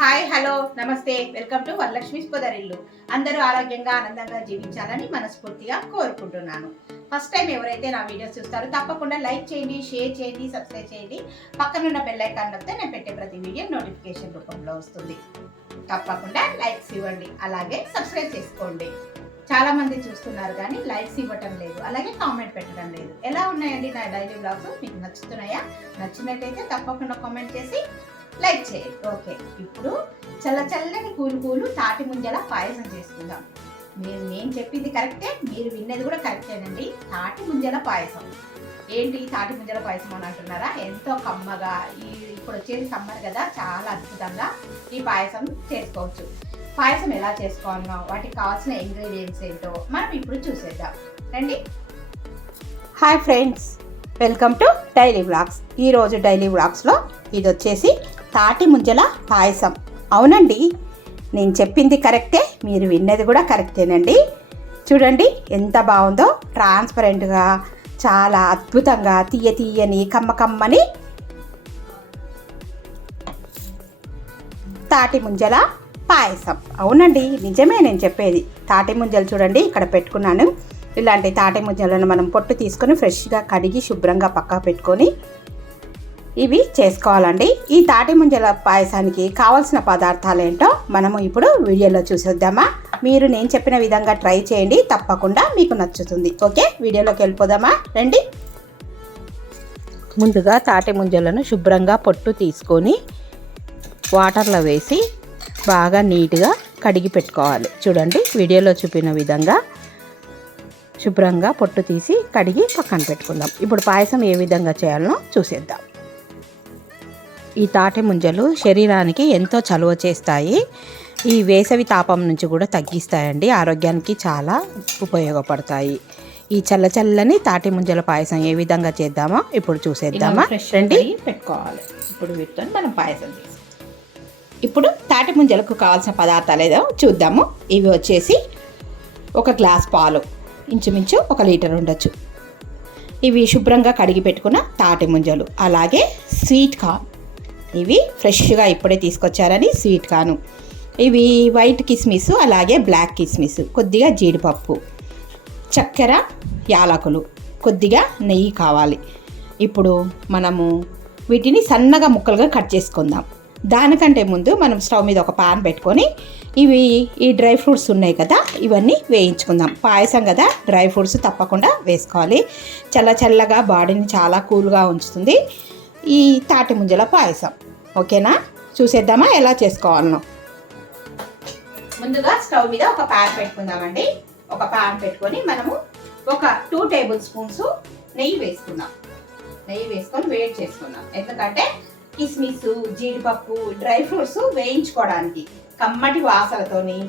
Hi hello నమస్తే. Welcome to Varalakshmi స్పదరిల్లు. అందరూ ఆరోగ్యంగా ఆనందంగా జీవించాలని మనస్ఫూర్తిగా కోరుకుంటున్నాను. ఫస్ట్ టైం ఎవరైతే నా వీడియోస్ చూస్తారో తప్పకుండా లైక్ చేయండి షేర్ చేయండి సబ్స్క్రైబ్ చేయండి. పక్కనున్న బెల్ ఐకాన్ నేను పెట్టే ప్రతి వీడియో నోటిఫికేషన్ రూపంలో వస్తుంది. తప్పకుండా లైక్స్ ఇవ్వండి అలాగే సబ్స్క్రైబ్ చేసుకోండి. చాలా మంది చూస్తున్నారు కానీ లైక్స్ ఇవ్వటం లేదు అలాగే కామెంట్ పెట్టడం లేదు. ఎలా ఉన్నాయండి నా డైలీ బ్లాగ్స్ మీకు నచ్చుతున్నాయా? నచ్చినట్టయితే తప్పకుండా కామెంట్ చేసి లైక్ చేయండి ఓకే. ఇప్పుడు చల్ల చల్లని కూలు కూలు తాటి ముంజల పాయసం చేసుకుందాం. మీరు నేను చెప్పింది కరెక్టే మీరు విన్నది కూడా కరెక్టేనండి తాటి ముంజల పాయసం. ఏంటి తాటి ముంజల పాయసం అని అంటున్నారా? ఎంతో కమ్మగా ఈ ఇప్పుడు వచ్చేది సమ్మర్ కదా చాలా అద్భుతంగా ఈ పాయసం చేసుకోవచ్చు. పాయసం ఎలా చేసుకోవాలనో వాటికి కావాల్సిన ఇంగ్రీడియంట్స్ ఏంటో మనం ఇప్పుడు చూసేద్దాం. రండి. Hi friends welcome to daily vlogs ఈరోజు డైలీ వ్లాగ్స్లో ఇది వచ్చేసి తాటి ముంజల పాయసం. అవునండి నేను చెప్పింది కరెక్టే మీరు విన్నది కూడా కరెక్టేనండి. చూడండి ఎంత బాగుందో ట్రాన్స్పరెంట్గా చాలా అద్భుతంగా తీయ తీయని కమ్మ కమ్మని తాటి ముంజల పాయసం. అవునండి నిజమే నేను చెప్పేది. తాటి ముంజలు చూడండి ఇక్కడ పెట్టుకున్నాను. ఇలాంటి తాటి ముంజలను మనం పొట్టు తీసుకొని ఫ్రెష్గా కడిగి శుభ్రంగా పక్కా పెట్టుకొని ఇవి చేసుకోవాలండి. ఈ తాటి ముంజల పాయసానికి కావాల్సిన పదార్థాలు ఏంటో మనము ఇప్పుడు వీడియోలో చూసేద్దామా? మీరు నేను చెప్పిన విధంగా ట్రై చేయండి. తప్పకుండా మీకు నచ్చుతుంది. ఓకే? వీడియోలోకి వెళ్ళిపోదామా? రండి. ముందుగా తాటి ముంజలను శుభ్రంగా పొట్టు తీసుకొని వాటర్లో వేసి బాగా నీట్గా కడిగి పెట్టుకోవాలి. చూడండి వీడియోలో చూపిన విధంగా శుభ్రంగా పొట్టు తీసి కడిగి పక్కన పెట్టుకుందాం. ఇప్పుడు పాయసం ఏ విధంగా చేయాలనో చూసేద్దాం. ఈ తాటి ముంజలు శరీరానికి ఎంతో చలువ చేస్తాయి. ఈ వేసవి తాపం నుంచి కూడా తగ్గిస్తాయండి. ఆరోగ్యానికి చాలా ఉపయోగపడతాయి. ఈ చల్ల చల్లని తాటి ముంజల పాయసం ఏ విధంగా చేద్దామో ఇప్పుడు చూసేద్దామా? రండి. పెట్టుకోవాలి. ఇప్పుడు వీటితో మనం పాయసం ఇప్పుడు తాటి ముంజలకు కావాల్సిన పదార్థాలు ఏదో చూద్దాము. ఇవి వచ్చేసి ఒక గ్లాస్ పాలు. ఇంచుమించు ఒక లీటర్ ఉండొచ్చు. ఇవి శుభ్రంగా కడిగి పెట్టుకున్న తాటి ముంజలు. అలాగే స్వీట్ కార్న్. ఇవి ఫ్రెష్గా ఇప్పుడే తీసుకొచ్చారని స్వీట్ కాను. ఇవి వైట్ కిస్మిస్ అలాగే బ్లాక్ కిస్మిస్ కొద్దిగా జీడిపప్పు చక్కెర యాలకులు కొద్దిగా నెయ్యి కావాలి. ఇప్పుడు మనము వీటిని సన్నగా ముక్కలుగా కట్ చేసుకుందాం. దానికంటే ముందు మనం స్టవ్ మీద ఒక పాన్ పెట్టుకొని ఇవి ఈ డ్రై ఫ్రూట్స్ ఉన్నాయి కదా ఇవన్నీ వేయించుకుందాం. పాయసం కదా డ్రై ఫ్రూట్స్ తప్పకుండా వేసుకోవాలి. చల్ల చల్లగా బాడీని చాలా కూల్గా ఉంచుతుంది. ఈ తాటి ముంజల పాయసం. ఓకేనా? చూసేద్దామా? ఎలా చేసుకోవాలనో. ముందుగా స్టవ్ మీద ఒక ప్యాన్ పెట్టుకుందామండి. ఒక ప్యాన్ పెట్టుకొని మనము ఒక టూ టేబుల్ స్పూన్స్ నెయ్యి వేసుకుందాం. నెయ్యి వేసుకొని వేడి చేసుకుందాం. ఎందుకంటే కిస్మిస్ జీడిపప్పు డ్రై ఫ్రూట్స్ వేయించుకోవడానికి కమ్మటి వాసనతోని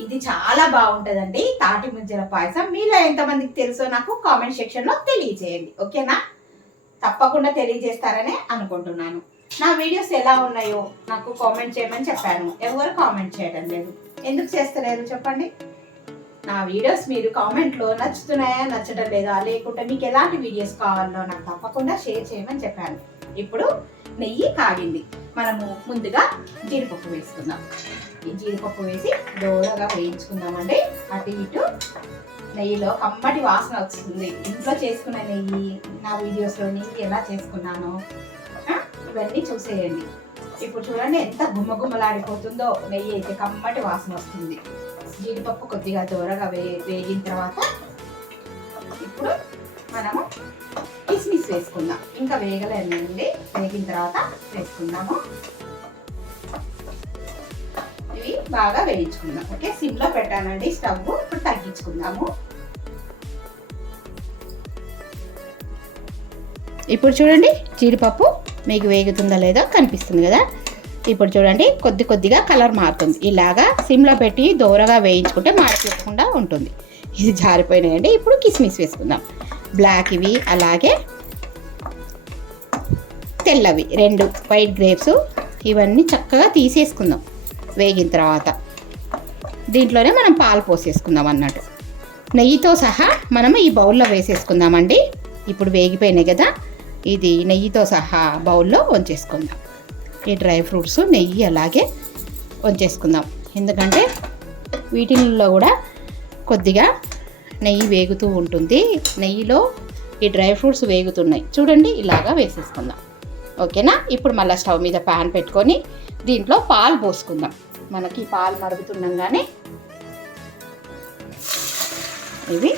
ఇది చాలా బాగుంటుందండి. తాటి ముంజల పాయసం. మీలో ఎంతమందికి తెలుసో నాకు కామెంట్ సెక్షన్లో తెలియజేయండి. ఓకేనా? తప్పకుండా తెలియజేస్తారనే అనుకుంటున్నాను. నా వీడియోస్ ఎలా ఉన్నాయో నాకు కామెంట్ చేయమని చెప్పాను. ఎవరు కామెంట్ చేయడం లేదు. ఎందుకు చేస్తలేరు చెప్పండి? నా వీడియోస్ మీరు కామెంట్లో నచ్చుతున్నాయా నచ్చడం లేదా లేకుంటే మీకు ఎలాంటి వీడియోస్ కావాలో నాకు తప్పకుండా షేర్ చేయమని చెప్పాను. ఇప్పుడు నెయ్యి కాగింది. మనము ముందుగా జీడిపప్పు వేసుకుందాం. ఈ జీడిపప్పు వేసి దోరగా వేయించుకుందామండి. అటు ఇటు నెయ్యిలో కమ్మటి వాసన వస్తుంది. ఇంట్లో చేసుకున్న నెయ్యి నా వీడియోస్లో నెయ్యి ఎలా చేసుకున్నానో ఇవన్నీ చూసేయండి. ఇప్పుడు చూడండి ఎంత గుమ్మగుమ్మలాడిపోతుందో. నెయ్యి అయితే కమ్మటి వాసన వస్తుంది. జీడిపప్పు కొద్దిగా దూరగా వే వేగిన తర్వాత ఇప్పుడు మనము కిస్మిస్ వేసుకుందాం. ఇంకా వేగలేదండి వేగిన తర్వాత వేసుకుందాము. ఇవి బాగా వేయించుకుందాం. ఓకే? సిమ్లో పెట్టానండి. స్టవ్ ఇప్పుడు తగ్గించుకుందాము. ఇప్పుడు చూడండి జీడిపప్పు మీకు వేగుతుందా లేదో కనిపిస్తుంది కదా? ఇప్పుడు చూడండి కొద్ది కొద్దిగా కలర్ మారుతుంది. ఇలాగా సిమ్లో పెట్టి దూరగా వేయించుకుంటే మాడిపోకుండా ఉంటుంది. ఇది జారిపోయినాయండి. ఇప్పుడు కిస్మిస్ వేసుకుందాం. బ్లాక్ ఇవి అలాగే తెల్లవి రెండు వైట్ గ్రేప్స్ ఇవన్నీ చక్కగా తీసేసుకుందాం. వేగిన తర్వాత దీంట్లోనే మనం పాలు పోసేసుకుందాం అన్నట్టు. నెయ్యితో సహా మనం ఈ బౌల్లో వేసేసుకుందామండి. ఇప్పుడు వేగిపోయినాయి కదా. ఇది నెయ్యితో సహా బౌల్లో వంచేసుకుందాం. ఈ డ్రై ఫ్రూట్స్ నెయ్యి అలాగే వంచేసుకుందాం. ఎందుకంటే వీటిల్లో కూడా కొద్దిగా నెయ్యి వేగుతూ ఉంటుంది. నెయ్యిలో ఈ డ్రై ఫ్రూట్స్ వేగుతున్నాయి. చూడండి ఇలాగా వేసేసుకుందాం. ఓకేనా? ఇప్పుడు మళ్ళీ స్టవ్ మీద ప్యాన్ పెట్టుకొని దీంట్లో పాలు పోసుకుందాం. మనకి పాలు మరుగుతుండగానే ఇవి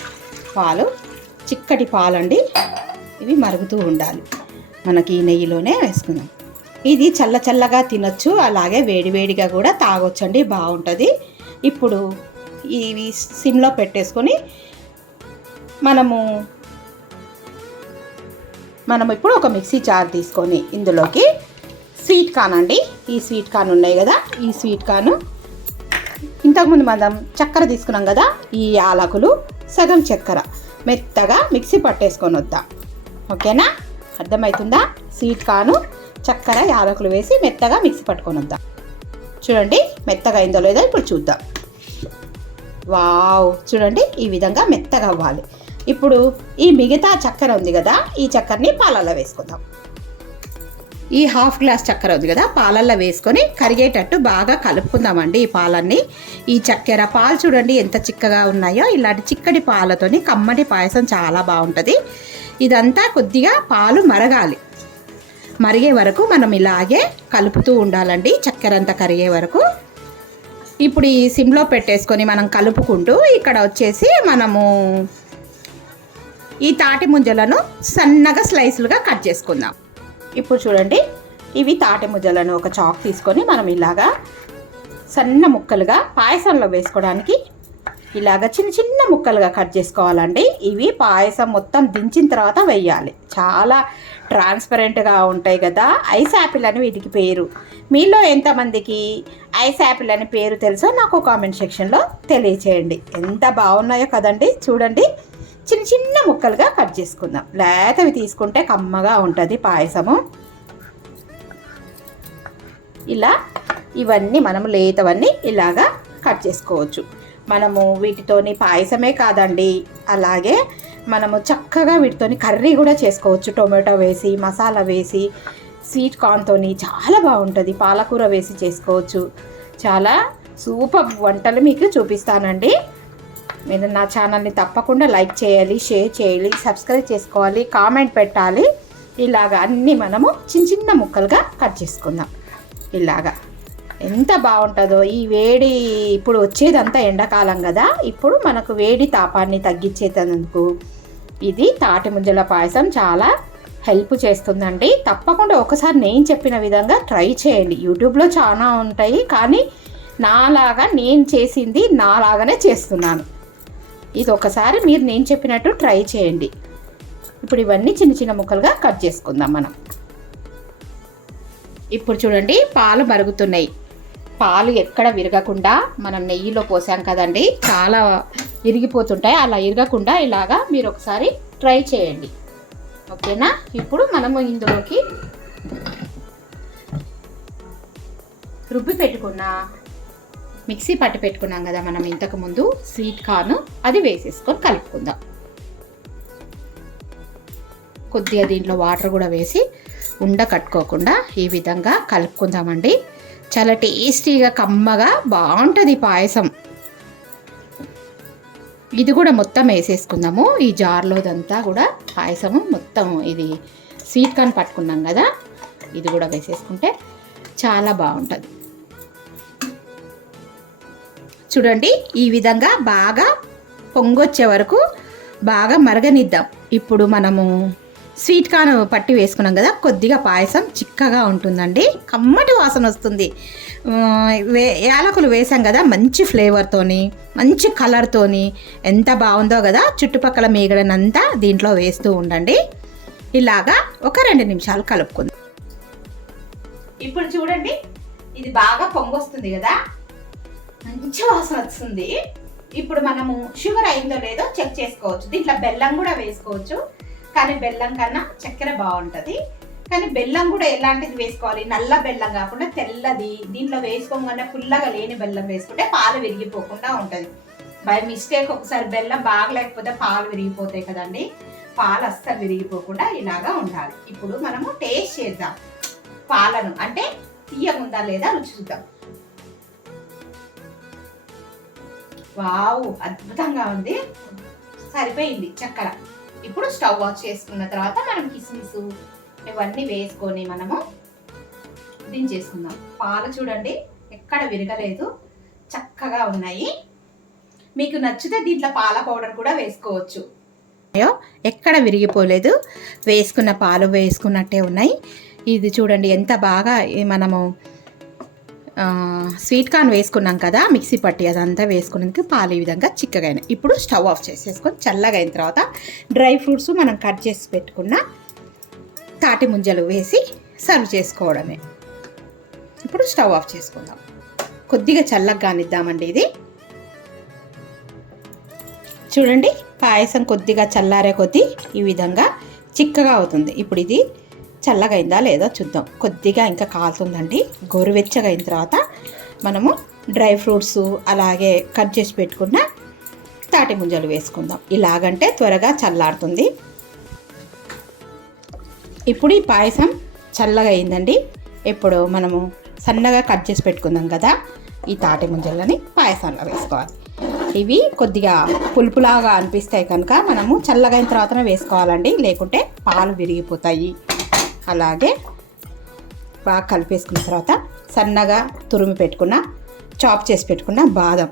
పాలు. చిక్కటి పాలండి. ఇవి మరుగుతూ ఉండాలి. మనకి ఈ నెయ్యిలోనే వేసుకుందాం. ఇది చల్ల చల్లగా తినొచ్చు అలాగే వేడివేడిగా కూడా తాగొచ్చండి బాగుంటుంది. ఇప్పుడు ఇవి సిమ్లో పెట్టేసుకొని మనము మనం ఇప్పుడు ఒక మిక్సీ జార్ తీసుకొని ఇందులోకి స్వీట్ కార్న్ అండి. ఈ స్వీట్ కార్న్ ఉన్నాయి కదా ఈ స్వీట్ కార్న్ ఇంతకుముందు మనం చక్కెర తీసుకున్నాం కదా ఈ యాలకులు సగం చక్కెర. మెత్తగా మిక్సీ పట్టేసుకొని వద్దాం. ఓకేనా? అర్థమవుతుందా స్వీట్ కాను చక్కెర యాలకులు వేసి మెత్తగా మిక్సీ పట్టుకొని వద్దాం చూడండి మెత్తగా అయిందో లేదో ఇప్పుడు చూద్దాం. వావ్! చూడండి ఈ విధంగా మెత్తగా అవ్వాలి. ఇప్పుడు ఈ మిగతా చక్కెర ఉంది కదా ఈ చక్కెరని పాలల్లో వేసుకుందాం. ఈ హాఫ్ గ్లాస్ చక్కెర ఉంది కదా పాలల్లో వేసుకొని కరిగేటట్టు బాగా కలుపుకుందామండి ఈ పాలన్నీ. ఈ చక్కెర పాలు చూడండి ఎంత చిక్కగా ఉన్నాయో ఇలాంటి చిక్కటి పాలతోని కమ్మటి పాయసం చాలా బాగుంటుంది. ఇదంతా కొద్దిగా పాలు మరగాలి. మరిగే వరకు మనం ఇలాగే కలుపుతూ ఉండాలండి చక్కెర అంతా కరిగే వరకు. ఇప్పుడు ఈ సిమ్లో పెట్టేసుకొని మనం కలుపుకుంటూ ఇక్కడ వచ్చేసి మనము ఈ తాటి ముంజలను సన్నగా స్లైసులుగా కట్ చేసుకుందాం. ఇప్పుడు చూడండి ఇవి తాటి ముజ్జలను ఒక చాక్ తీసుకొని మనం ఇలాగా సన్న ముక్కలుగా పాయసంలో వేసుకోవడానికి ఇలాగ చిన్న చిన్న ముక్కలుగా కట్ చేసుకోవాలండి. ఇవి పాయసం మొత్తం దించిన తర్వాత వేయాలి. చాలా ట్రాన్స్పరెంట్గా ఉంటాయి కదా. ఐస్ యాపిల్ అని వీటికి పేరు. మీలో ఎంతమందికి ఐస్ యాపిల్ అని పేరు తెలుసో నాకు కామెంట్ సెక్షన్లో తెలియచేయండి. ఎంత బాగున్నాయో కదండి. చూడండి. చిన్న చిన్న ముక్కలుగా కట్ చేసుకుందాం. లేతవి తీసుకుంటే కమ్మగా ఉంటుంది పాయసము. ఇలా ఇవన్నీ మనము లేతవన్నీ ఇలాగా కట్ చేసుకోవచ్చు. మనము వీటితోని పాయసమే కాదండి. అలాగే మనము చక్కగా వీటితోని కర్రీ కూడా చేసుకోవచ్చు. టొమాటో వేసి మసాలా వేసి స్వీట్ కార్న్తోని చాలా బాగుంటుంది. పాలకూర వేసి చేసుకోవచ్చు. చాలా సూపర్ వంటలు మీకు చూపిస్తానండి. మీరు నా ఛానల్ని తప్పకుండా లైక్ చేయాలి షేర్ చేయాలి సబ్స్క్రైబ్ చేసుకోవాలి కామెంట్ పెట్టాలి. ఇలాగా అన్నీ మనము చిన్న చిన్న ముక్కలుగా కట్ చేసుకుందాం. ఇలాగా. ఎంత బాగుంటుందో ఈ వేడి ఇప్పుడు వచ్చేదంతా ఎండాకాలం కదా ఇప్పుడు మనకు వేడి తాపాన్ని తగ్గించేటందుకు ఇది తాటి ముంజల పాయసం చాలా హెల్ప్ చేస్తుందండి. తప్పకుండా ఒకసారి నేను చెప్పిన విధంగా ట్రై చేయండి. యూట్యూబ్లో చాలా ఉంటాయి కానీ నాలాగా నేను చేసింది నాలాగానే చేస్తున్నాను. ఇది ఒకసారి మీరు నేను చెప్పినట్టు ట్రై చేయండి. ఇప్పుడు ఇవన్నీ చిన్న చిన్న ముక్కలుగా కట్ చేసుకుందాం మనం. ఇప్పుడు చూడండి పాలు మరుగుతున్నాయి. పాలు ఎక్కడ విరగకుండా మనం నెయ్యిలో పోసాం కదండి చాలా ఇరిగిపోతుంటాయి. అలా ఇరగకుండా ఇలాగా మీరు ఒకసారి ట్రై చేయండి. ఓకేనా? ఇప్పుడు మనము ఇందులోకి రుబ్బి పెట్టుకున్న మిక్సీ పట్టి పెట్టుకున్నాం కదా మనం ఇంతకు ముందు స్వీట్ కార్న్. అది వేసేసుకొని కలుపుకుందాం. కొద్దిగా దీంట్లో వాటర్ కూడా వేసి ఉండ కట్టుకోకుండా ఈ విధంగా కలుపుకుందామండి. చాలా టేస్టీగా కమ్మగా బాగుంటుంది పాయసం. ఇది కూడా మొత్తం వేసేసుకుందాము. ఈ జార్లోదంతా కూడా పాయసము మొత్తం ఇది స్వీట్ కార్న్ పట్టుకున్నాం కదా. ఇది కూడా వేసేసుకుంటే చాలా బాగుంటుంది. చూడండి ఈ విధంగా బాగా పొంగొచ్చే వరకు బాగా మరగనిద్దాం. ఇప్పుడు మనము స్వీట్ కార్న్ పట్టి వేసుకున్నాం కదా కొద్దిగా పాయసం చిక్కగా ఉంటుందండి. కమ్మటి వాసన వస్తుంది. వే యాలకులు వేసాం కదా మంచి ఫ్లేవర్తోని మంచి కలర్తోని ఎంత బాగుందో కదా చుట్టుపక్కల మీగడనంతా దీంట్లో వేస్తూ ఉండండి. ఇలాగా ఒక రెండు నిమిషాలు కలుపుకుందాం. ఇప్పుడు చూడండి ఇది బాగా పొంగొస్తుంది కదా. మంచి వాసన వస్తుంది. ఇప్పుడు మనము షుగర్ అయిందో లేదో చెక్ చేసుకోవచ్చు. దీంట్లో బెల్లం కూడా వేసుకోవచ్చు. కానీ బెల్లం కన్నా చక్కెర బాగుంటుంది. కానీ బెల్లం కూడా ఎలాంటిది వేసుకోవాలి? నల్ల బెల్లం కాకుండా తెల్లది. దీంట్లో వేసుకోగానే పుల్లగా లేని బెల్లం వేసుకుంటే పాలు విరిగిపోకుండా ఉంటుంది. బై మిస్టేక్ ఒకసారి బెల్లం బాగలేకపోతే పాలు విరిగిపోతాయి కదండి. పాలు అస్సలు విరిగిపోకుండా ఇలాగా ఉండాలి. ఇప్పుడు మనము టేస్ట్ చేద్దాం. పాలను అంటే తీయగుందా లేదా రుచి చూద్దాం. వావ్ అద్భుతంగా ఉంది. సరిపోయింది చక్కెర. ఇప్పుడు స్టవ్ ఆఫ్ చేసుకున్న తర్వాత మనం కిస్మిస్ ఇవన్నీ వేసుకొని మనము దించేసుకుందాం. పాలు చూడండి ఎక్కడ విరగలేదు. చక్కగా ఉన్నాయి. మీకు నచ్చితే దీంట్లో పాల పౌడర్ కూడా వేసుకోవచ్చు. అయ్యో ఎక్కడ విరిగిపోలేదు. వేసుకున్న పాలు వేసుకున్నట్టే ఉన్నాయి. ఇది చూడండి ఎంత బాగా మనము స్వీట్ కార్న్ వేసుకున్నాం కదా మిక్సీ పట్టి అదంతా వేసుకున్నందుకు పాలు ఈ విధంగా చిక్కగా అయినాయి. ఇప్పుడు స్టవ్ ఆఫ్ చేసేసుకొని చల్లగా అయిన తర్వాత డ్రై ఫ్రూట్స్ మనం కట్ చేసి పెట్టుకున్న తాటి ముంజలు వేసి సర్వ్ చేసుకోవడమే. ఇప్పుడు స్టవ్ ఆఫ్ చేసుకుందాం. కొద్దిగా చల్లగా కానిద్దామండి ఇది. చూడండి పాయసం కొద్దిగా చల్లారే కొద్దీ ఈ విధంగా చిక్కగా అవుతుంది. ఇప్పుడు ఇది చల్లగైందా లేదా చూద్దాం. కొద్దిగా ఇంకా కాలుతుందండి. గోరువెచ్చగా అయిన తర్వాత మనము డ్రై ఫ్రూట్స్ అలాగే కట్ చేసి పెట్టుకున్న తాటి ముంజలు వేసుకుందాం. ఇలాగంటే త్వరగా చల్లారుతుంది. ఇప్పుడు ఈ పాయసం చల్లగా అయిందండి ఇప్పుడు మనము సన్నగా కట్ చేసి పెట్టుకుందాం కదా ఈ తాటి ముంజలని పాయసంలో వేసుకోవాలి. ఇవి కొద్దిగా పులుపులాగా అనిపిస్తాయి కనుక మనము చల్లగా అయిన తర్వాతనే వేసుకోవాలండి. లేకుంటే పాలు విరిగిపోతాయి. అలాగే బాగా కలిపేసుకున్న తర్వాత సన్నగా తురిమి పెట్టుకున్న చాప్ చేసి పెట్టుకున్న బాదం.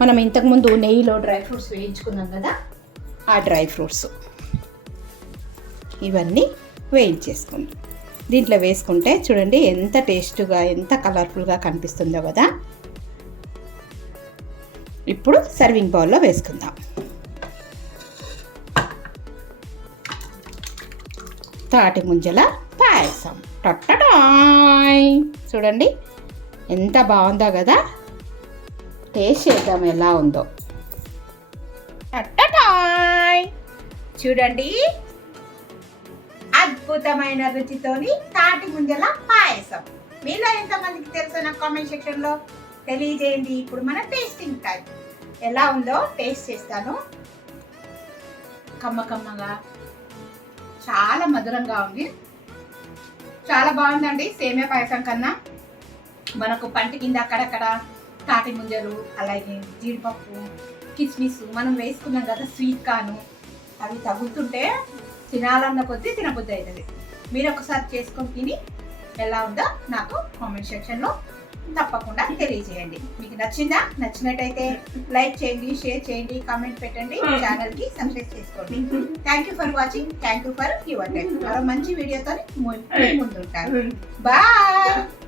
మనం ఇంతకుముందు నెయ్యిలో డ్రై ఫ్రూట్స్ వేయించుకున్నాం కదా ఆ డ్రై ఫ్రూట్స్. ఇవన్నీ వేయించేసుకుందాం. దీంట్లో వేసుకుంటే చూడండి ఎంత టేస్ట్గా ఎంత కలర్ఫుల్గా కనిపిస్తుందో కదా. ఇప్పుడు సర్వింగ్ బౌల్లో వేసుకుందాం. తాటి ముంజల పాయసం. టొట్టడాయ్. చూడండి ఎంత బాగుందో కదా? టేస్ట్ చేద్దాం ఎలా ఉందో. టొట్టడాయ్. చూడండి అద్భుతమైన రుచితోని తాటి ముంజల పాయసం. మీలో ఎంతమందికి తెలుసు నాకు కామెంట్ సెక్షన్లో తెలియజేయండి. ఇప్పుడు మన టేస్టింగ్ టైం ఎలా ఉందో టేస్ట్ చేస్తాను. కమ్మ కమ్మగా చాలా మధురంగా ఉంది. చాలా బాగుందండి. సేమియా పాయసం కన్నా మనకు పంటి కింద అక్కడక్కడ తాటి ముంజలు అలాగే జీడిపప్పు కిస్మిస్ మనం వేసుకున్నాం కదా స్వీట్ కాను అవి తగులుతుంటే తినాలన్న కొద్దీ తినబుద్ధి అవుతుంది. మీరు ఒకసారి చేసుకొని తిని ఎలా ఉందో నాకు కామెంట్ సెక్షన్లో తప్పకుండా తెలియజేయండి. మీకు నచ్చిందా? నచ్చినట్టయితే లైక్ చేయండి షేర్ చేయండి కామెంట్ పెట్టండి ఛానల్కి సబ్స్క్రైబ్ చేసుకోండి. Thank you for watching thank you for your time మరో మంచి వీడియోతో ముందు ఉంటాను బాయ్